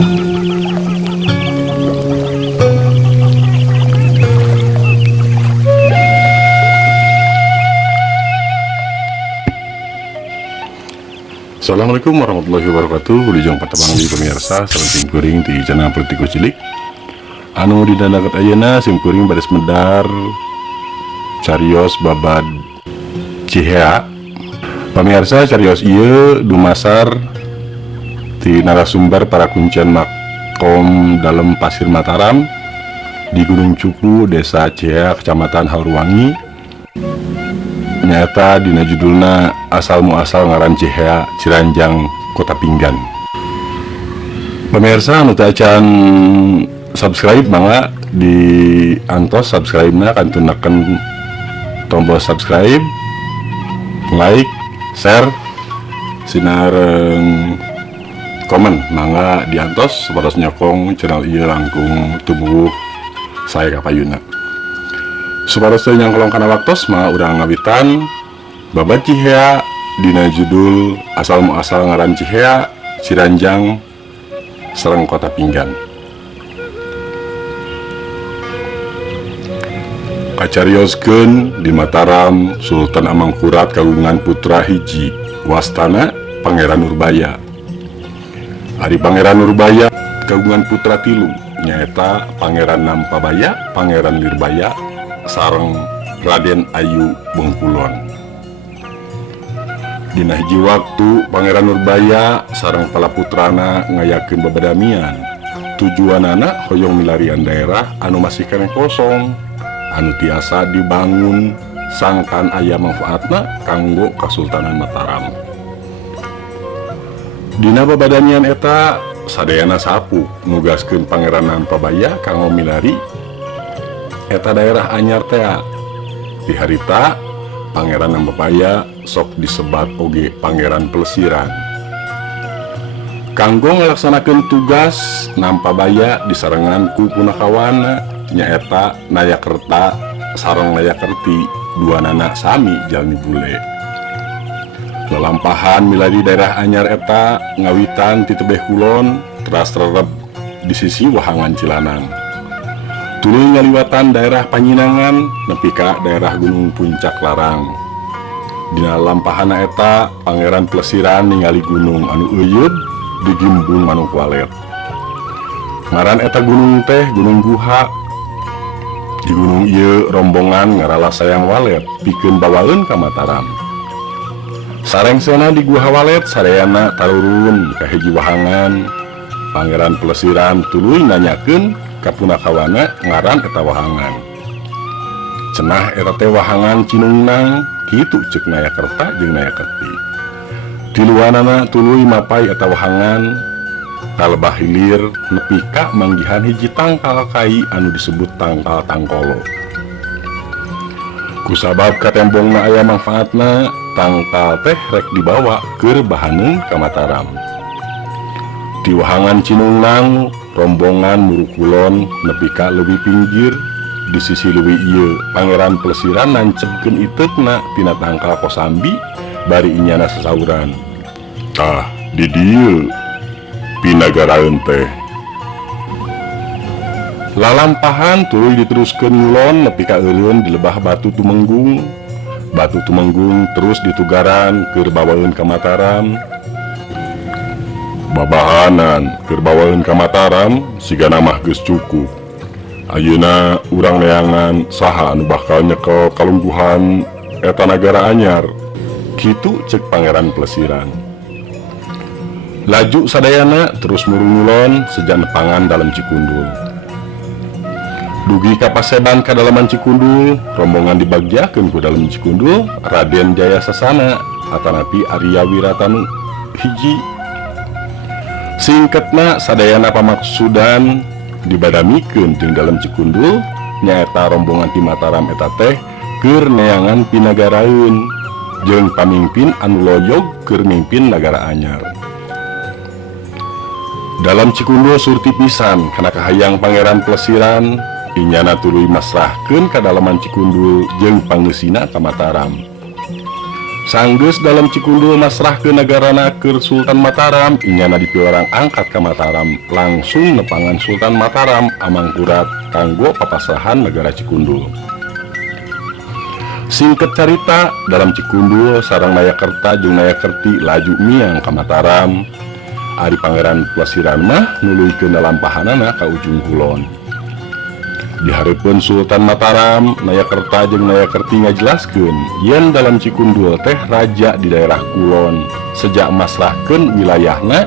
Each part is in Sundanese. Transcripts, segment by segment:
Assalamualaikum warahmatullahi wabarakatuh. Wilujeng patabang di pemirsa sareng sim kuring di channel Politikus Cilik. Anu didanaket ayeuna sim kuring baris medar carios babad Cihea. Pemirsa carios ieu dumasar ti narasumber para kuncian makom dalam Pasir Mataram di Gunung Cupu, Desa Cihea, Kecamatan Haurwangi. Nyata dina judulna asal muasal ngaran Cihea Ciranjang Kota Pinggan. Pemirsa anu teu acan subscribe mangga di antos subscribe-na kan tunaken tombol subscribe, like, share, sinareng komen mangga di antos sapados nyokong channel ieu langkung tumbuh saya kapayuna. Supados teu nyangkolong kana waktos mah urang ngawitan babad Cihea dina judul asal muasal ngaran Cihea Ciranjang sareng Kota Pinggan. Kacarioskeun di Mataram Sultan Amangkurat kagungan putra hiji wastana Pangeran Nurbaya. Ari Pangeran Nurbaya kagungan putra tilu nyaeta Pangeran Nampabaya, Pangeran Lirbaya sareng Raden Ayu Bengkulon. Dina hiji waktu Pangeran Nurbaya sareng palaputrana ngayakeun babadamian. Tujuanana hoyong milarian daerah anu masih kene kosong, anu tiasa dibangun sangkan aya manfaatna kanggo Kasultanan Mataram. Dina babadamian eta sadayana sapu nugaskeun Pangeran Nampabaya kanggo milari eta daerah anyar tea. Di harita Pangeran Nampabaya sok disebat oge Pangeran Pelesiran. Kanggo ngalaksanakeun tugas Nampabaya disarengan ku punakawana nyaeta Nayakerta sareng Nayakerti, duanana sami jalmi bule. Lelampahan milari daerah anyar eta ngawitan ti tebeh kulon teras terep di sisi wahangan Cilanang. Tuluy ngaliwatan daerah Panyinangan nepi ka daerah Gunung Puncak Larang. Dina lampahana eta Pangeran Pelesiran ningali gunung anu euyeup di Gimbung Manuk Walet. Ngaran eta gunung teh Gunung Guha. Di gunung ieu rombongan ngarala Sayang Walet pikeun bawaeun ka Mataram. Sarengsena di Guha Walet sadayana tarurun ka hiji wahangan. Pangeran Pelesiran tuluy nanyakeun kapunakawana ngaran eta wahangan. Cenah eta teh wahangan Cinungnang, kitu ceuk Nayakerta jeung Nayakerti. Tiluanana tuluy mapai eta wahangan kalebah hilir nepi ka manggihan hiji tangkal kai anu disebut tangkal Tangkolo. Kusabab katembongna aya manfaatna, tangkal teh rek dibawa keur bahaneun ka Mataram. Di wahangan Cinungnang rombongan murukulon nepi ka leuwih pinggir. Di sisi leuwih ieu Pangeran Pelesiran nancepkeun iteukna tina tangkal Kosambi bari inyana sasauran. Tah di dieu pinagaraeun teh. Lalampahan tuluy diteruskeun ngulon nepi ka eureun di lebah Batu Tumenggung. Batu Tumenggung terus ditugaran keur bawaeun ka Mataram. Babahanan keur bawaeun ka Mataram sigana mah geus cukup. Ayeuna urang neangan saha anu bakal nyekel kalungguhan eta nagara anyar. Kitu ceuk Pangeran Pelesiran. Laju sadayana terus murungulon sejan nepangan dalam Cikundul. Dugi ka paseban ka dalaman Cikundul, rombongan dibagjakeun ku dalam Cikundul Raden Jaya Sasana atanapi Arya Wiratanu hiji. Singkatna sadayana pamaksudan dibadamikeun jeung dalam Cikundul nyaeta rombongan ti Mataram eta teh keur neangan pinagaraeun jeung pamimpin anu loyog keur mimpin nagara anyar. Dalam Cikundul surti pisan kana kahayang Pangeran Pelesiran inyana tuluy masrahkeun ka dalaman Cikundul jeung pangeusina ka Mataram. Sanggeus dalam Cikundul masrah ke negarana ke Sultan Mataram, inyana dipiorang angkat ke Mataram, langsung nepangan Sultan Mataram amangkurat kanggo papasrahan negara Cikundul. Singkat cerita, dalam Cikundul sareng Nayakerta jeung Nayakerti laju miang ka Mataram. Ari Pangeran Plesiran mah nuluykeun lalampahanana ka ujung kulon. Dihareupeun Sultan Mataram, Nayakerta jeung Nayakerti ngajelaskeun yen dalam Cikundul teh raja di daerah kulon sejak masrahkeun wilayahna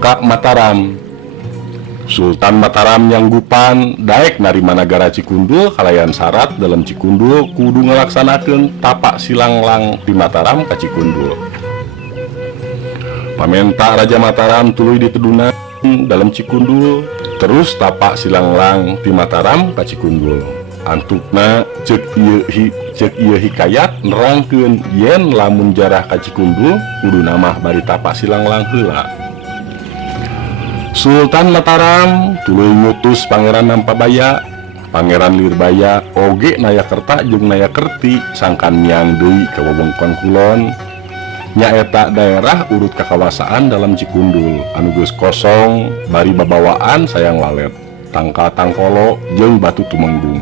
ka Mataram. Sultan Mataram nyanggupan daek narima nagara Cikundul kalayan syarat dalam Cikundul kudu ngalaksanakeun tapak silanglang di Mataram ka Cikundul. Pamenta Raja Mataram tuluy ditedunan dalam Cikundul, terus tapak silanglang di Mataram ka Cikundul. Antukna cek ieu hikayat nerangkeun yen lamun jarah ka Cikundul kudu namah bari tapak silanglang heula. Sultan Mataram tuluy ngutus Pangeran Nampabaya, Pangeran Lirbaya, oge Nayakerta jeung Nayakerti sangkan miang deui ka wewengkon kulon. Nyaeta daerah urut kakawasaan dalam Cikundul anu geus kosong bari babawaan Sayang Walet, Tangka Tangkolo jeung Batu Tumenggung.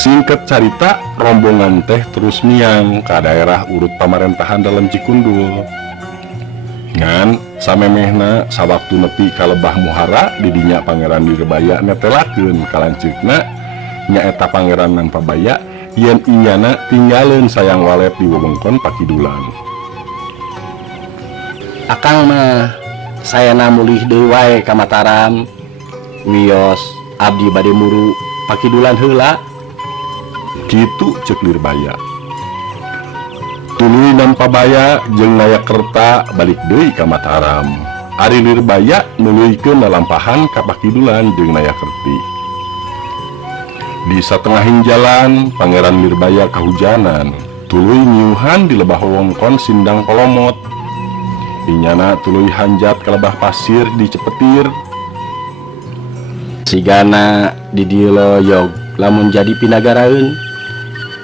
Singkat carita, rombongan teh terus miang ka daerah urut pamarentahan dalam Cikundul. Ngan samemehna sawaktu nepi ka lebah muhara didinya Pangeran Lirbaya netelakeun kalanceukna nyaeta Pangeran Nampabaya yen inyana tinggalin Sayang Walet di wewengkon Pakidulan. Akang mah sayana mulih deui wae ka Mataram, wios abdi bade muru Pakidulan heula. Kitu ceuk Lirbaya. Tuluy Nampabaya jeung Nayakerta balik deui ka Mataram. Ari Lirbaya nuluykeun lalampahan ka Pakidulan jeung Nayakerti. Di satengahing jalan, Pangeran Lirbaya kahujanan, tuluy nyuhan di lebah wewengkon Sindang Kolomot. Inyana tuluy hanjat ka lebah pasir di Cepetir. Sigana di dieu loyog lamun jadi pinagaraeun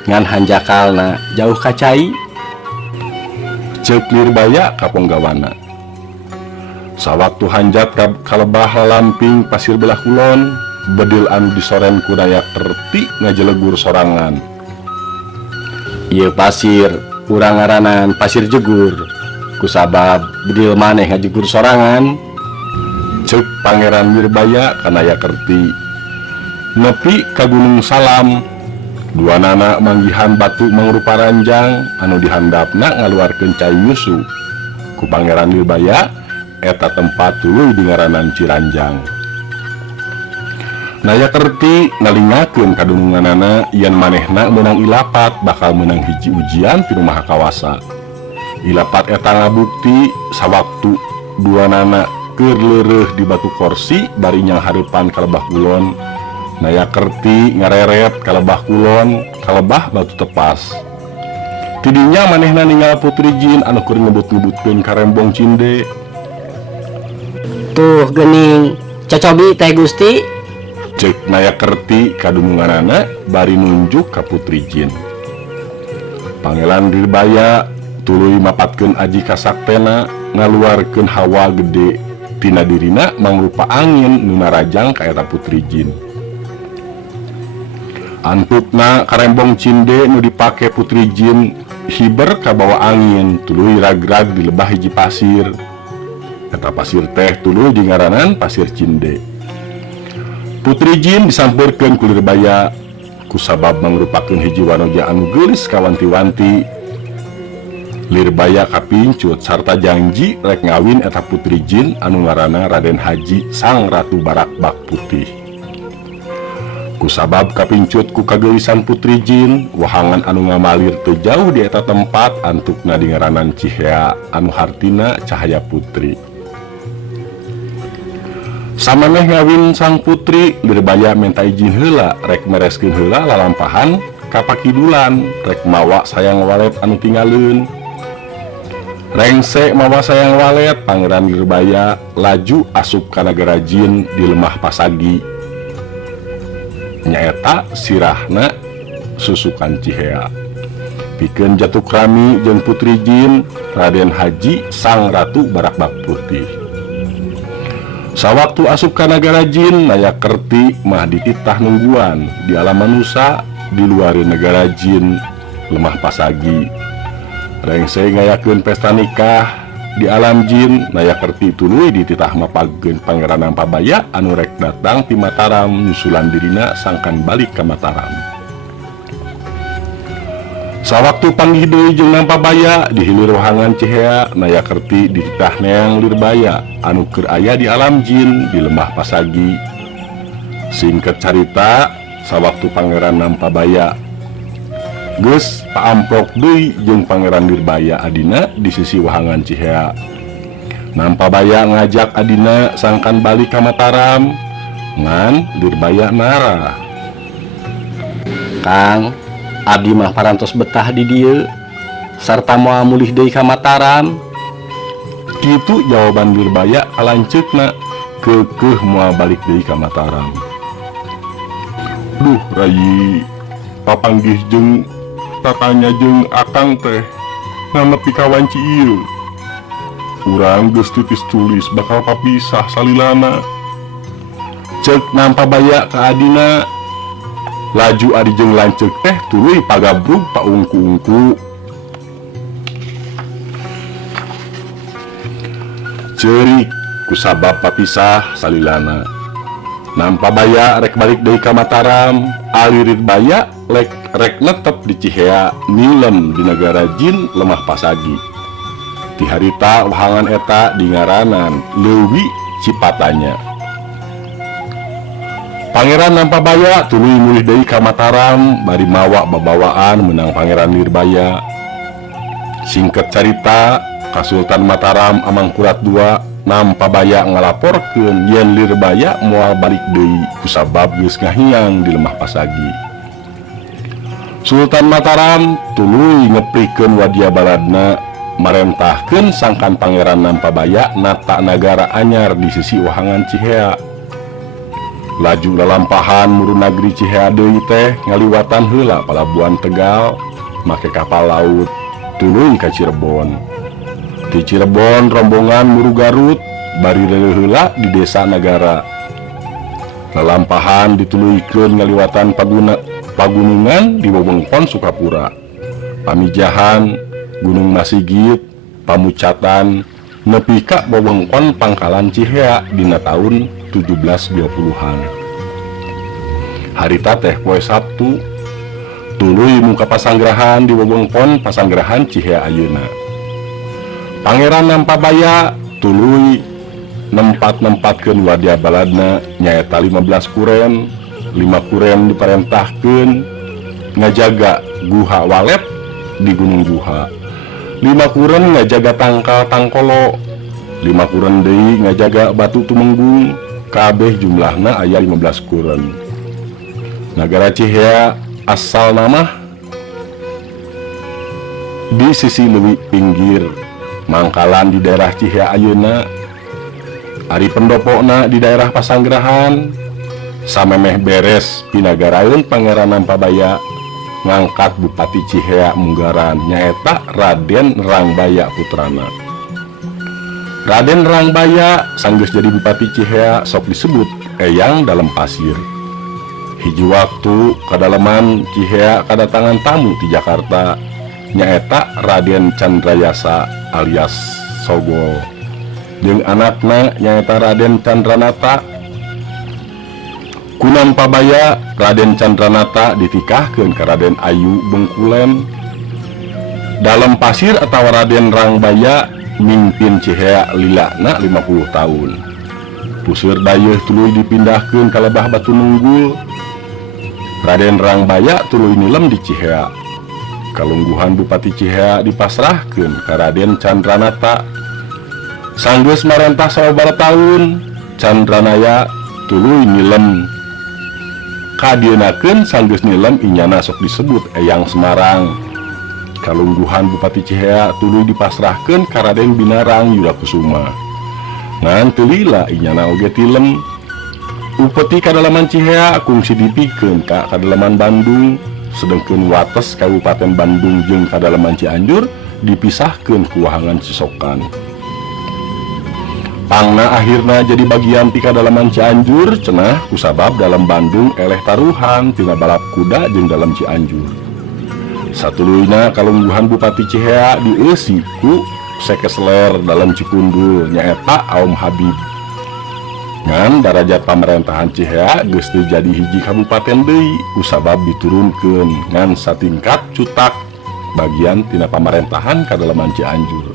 ngan hanjakalna jauh ka cai. Ceuk Lirbaya ka ponggawana. Sawaktu hanjat ka lebah lamping pasir belah kulon, bedil anu disoren ku Nayakerti ngajelegur sorangan. Ieu pasir urang ngaranan pasir jegur, kusabab bedil maneh ngajegur sorangan. Ceuk Pangeran Lirbaya ka Nayakerti. Nepi ka Gunung Salam, duanana manggihan batu mangrupa ranjang anu dihandapna ngaluarkeun cai nyusu. Ku Pangeran Lirbaya eta tempat tuluy dingaranan Ciranjang. Nayakerti nalingakeun kadununganana yen manehna meunang ilapat bakal meunang hiji ujian ti Maha Kawasa. Ilapat eta ngabukti sawaktu duanana keur leureuh di batu korsi bari nyang hareupan ka lebah kulon. Nayakerti ngareret ka lebah kulon, ka lebah batu tepas. Tidinya manehna ninggal Putri Jin anu keur ngebut-ngebutkeun ka rembong cinde. Tuh geuning cocobi teh Gusti. Ceuk Nayakerti kadununganana bari nunjuk ka Putri Jin. Pangeran Lirbaya tuluy mapatkeun aji kasaktena ngaluarkeun hawa gede tina dirina mangrupa angin nu narajang ka eta Putri Jin. Antukna karembong cinde nu dipake Putri Jin hiber ka bawa angin tuluy ragrag di lebah hiji pasir. Eta pasir teh tuluy dingaranan pasir cinde. Putri Jin disampeurkeun ku Lirbaya kusabab mangrupakeun hiji wanoja anu geulis ka wanti-wanti. Lirbaya kapincut sarta janji rek ngawin eta Putri Jin anu ngaranna Raden Haji Sang Ratu Barakbak Putih. Kusabab kapincut ku kageurisan Putri Jin, wahangan anu ngamalir teu jauh di eta tempat antukna dingaranan Cihea anu hartina Cahaya Putri. Samaneh ngawin sang putri, Lirbaya minta izin heula rek mereskeun heula lalampahan ka Pakidulan rek mawa Sayang Walet anu tinggalin. Rengse mawa Sayang Walet, Pangeran Lirbaya laju asup ka nagara Jin di lemah Pasagi. Nyaeta sirahna Susukan Cihea. pikeun Jatuh Krami jeung Putri Jin Raden Haji Sang Ratu Barak Bak Putih. Sawaktu asup ka nagara Jin naya Kerti mah dititah nungguan di alam manusia di luar negara Jin lemah Pasagi. Rengse ngayakeun pesta nikah di alam Jin naya Kerti tuluy dititah mapageun Pangeran Nampabaya anu rek datang ti Mataram nyusulan dirina sangkan balik ka Mataram. Sawaktu panggih deui jeung Nampabaya di hilir wahangan Cihea naya Kerti dititah neang Lirbaya anu keur aya di alam Jin di lemah Pasagi. Singkat carita, sawaktu Pangeran Nampabaya geus paamprok deui jeung Pangeran Lirbaya adina di sisi wahangan Cihea. Nampabaya ngajak adina sangkan balik ka Mataram ngan Lirbaya nara. Kang, abdi mah parantos betah di dieu sarta moal mulih deui ka Mataram. Kitu jawaban Lirbaya kalanceukna keukeuh moal balik deui ka Mataram. Duh Rai, papanggih jeung tatanya jeung akang teh nganepi ka wanci ieu. Urang geus tipis tulis bakal papisah salilana. Ceuk Nampabaya ka adina. Laju adi jeung lanceuk teh tuluy pagabrug paungku-ungku. Ceurik kusabab papisah salilana. Nampabaya rek balik deui ka Mataram, ali Lirbaya rek netep di Cihea nilem di negara Jin lemah Pasagi. Ti harita wahangan eta dingaranan Leuwi Cipatanya. Pangeran Nampabaya tuluy mulih deui ka Mataram bari mawa babawaan menang Pangeran Lirbaya. Singkat carita, Kasultan Mataram Amangkurat II Nampabaya ngalaporkeun yen Lirbaya moal balik deui kusabab geus ngahiang di lemah Pasagi. Sultan Mataram tuluy ngeprikeun wadia baladna marentahkeun sangkan Pangeran Nampabaya nata nagara anyar di sisi wahangan Cihea. Laju lalampahan muru nagri Cihea deui teh ngaliwatan heula palabuhan Tegal make kapal laut tuluy ka Cirebon. Di Cirebon rombongan muru Garut bari heula di desa Nagara. Lalampahan dituluykeun ngaliwatan pagunungan di wewengkon Sukapura, Pamijahan, Gunung Masigit, Pamucatan, nepi ka wewengkon Pangkalan Cihea dina taun 1720-an. Harita teh poe Sabtu tuluy muka pasanggrahan di wewengkon Pasanggrahan Cihea ayeuna. Pangeran Nampabaya tuluy nempat-nempatkeun wadia baladna nyaeta 15 kuren. 5 kuren diparentahkeun ngajaga Guha Walet di Gunung Guha. 5 kuren ngajaga Tangkal Tangkolo. 5 kuren deui ngajaga Batu Tumenggung. Kabeh jumlahna aya 15 kuren. Nagara Cihea asal nama di sisi leuwih pinggir, mangkalan di daerah Cihea ayeuna, ari pendopona di daerah Pasanggrahan, samemeh beres pinagaraeun Pangeran Nampabaya ngangkat Bupati Cihea Munggaran nyaeta Raden Rangbaya putrana. Raden Rangbaya sanggeus jadi Bupati Cihea sok disebut Eyang Dalem Pasir. Hiji waktu kadalaman Cihea kadatangan tamu di Jakarta nyaeta Raden Candrayasa alias Sogol jeung anakna nyaeta Raden Candranata. Ku Nampabaya Raden Candranata ditikahkeun ka Raden Ayu Bengkulen. Dalem Pasir atawa Raden Rangbaya mimpin Cihea lilana 50 tahun. Puseur dayeuh tuluy dipindahkeun ka Lebah Batu Nunggul. Raden Rangbaya tuluy nilem di Cihea. Kalungguhan Bupati Cihea dipasrahkeun ka Raden Candranata. Sanggeus marentah sababaraha taun, Candranaya tuluy nilem. Kadienakeun sanggeus nilem inyana sok disebut Eyang Semarang. Kalungguhan Bupati Cihea tuluy dipasrahkeun ka Raden Binarang Yudakusuma. Ngan teu lila inyana oge tilem. Upeti kadalaman Cihea kungsi dipikeun ka kadalaman Bandung sedangkan wates Kabupaten Bandung jeung Kadalaman Cianjur dipisahkan ku Wahangan Cisokan. Pangna akhirna jadi bagian ti Kadalaman Cianjur cenah kusabab dalam Bandung eleh taruhan tina balap kuda jeung dalam Cianjur. Satuluyna kalungguhan Bupati Cihea dieusi ku Sekesler dalam Cikundul nyaeta Aum Habib. Ngan darajat pamerintahan Cihea geus teu jadi hiji kabupaten deui kusabab diturunkeun ngan satingkat cutak bagian tina pamerintahan Kadalaman Cianjur.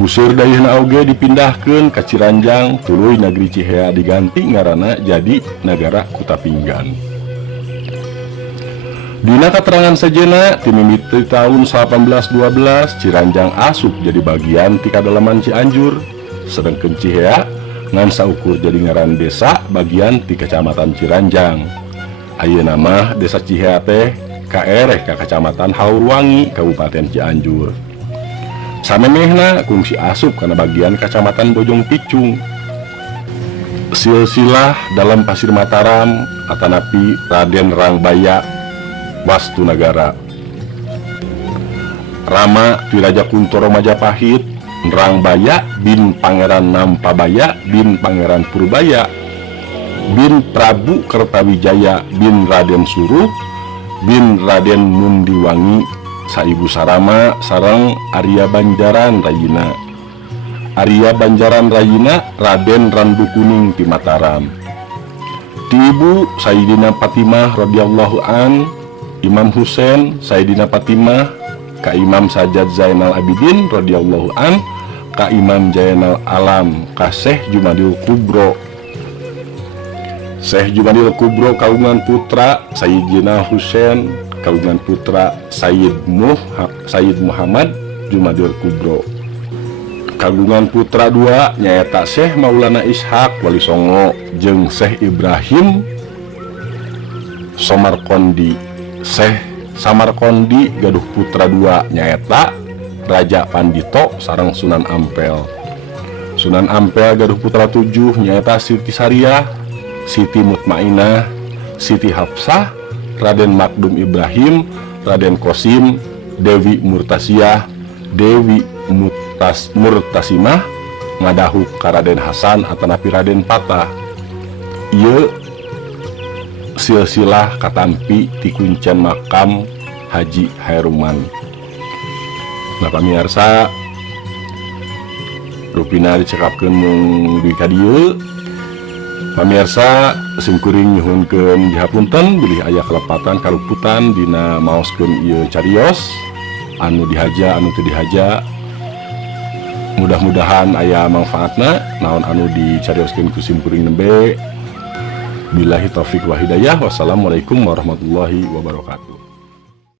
Puseur dayeuhna oge dipindahkeun ka Ciranjang tuluy negeri Cihea diganti ngaranna jadi Nagara Kutapinggan. Dina keterangan sejenna ti mimiti tahun 1812 Ciranjang asup jadi bagian ti Kadalaman Cianjur, sedangkan Cihea ngan saukur jadi ngaran desa bagian ti Kecamatan Ciranjang. Ayeuna mah desa Cihea teh kaereh ka Kecamatan Haurwangi Kabupaten Cianjur. Samemehna kungsi asup kana bagian Kecamatan Bojong Picung. Silsilah dalam Pasir Mataram atanapi Raden Rangbaya Wastu Nagara. Rama ti Raja Kuntoro Majapahit Rangbaya bin Pangeran Nampabaya bin Pangeran Purbaya bin Prabu Kertawijaya bin Raden Suruh bin Raden Mundiwangi saibu sarama sareng Arya Banjaran Rayina. Arya Banjaran Rayina Raden Randu Kuning ti Mataram. Ti ibu Sayyidina Fatimah radhiyallahu an Imam Husain Sayyidina Fatimah ka Imam Sajjad Zainal Abidin radhiyallahu an ka Imam Jainal Alam ka Syekh Jumadil Kubro. Syekh Jumadil Kubro kagungan putra Sayyidina Husain kagungan putra Sayyid Muhammad Jumadil Kubro. Kagungan putra dua nyaeta Syekh Maulana Ishaq Wali Songo jeung Syekh Ibrahim Somarkondi. Syekh Samarkondi gaduh putra dua nyaeta Raja Pandito sareng Sunan Ampel. Sunan Ampel gaduh putra 7 nyaeta Siti Sariah, Siti Mutmainah, Siti Hafsah, Raden Makdum Ibrahim, Raden Kosim, Dewi Murtasiah, Dewi Murtasimah ngadahu ka Raden Hasan atanapi Raden Patah. Ieu silsilah katampi ti kuncen makam Haji Hairuman. Nah pamirsa, rupina dicekapkeun mung duwi ka dieu. Pamirsa simkuring nyuhunkeun dihapunten bilih aya kelepatan kaluputan dina maoskeun ieu carios anu dihaja anu teu dihaja. Mudah-mudahan aya manfaatna naon anu dicarioskeun ku simkuring nembe. Billahi taufik wa hidayah. Wassalamualaikum warahmatullahi wabarakatuh.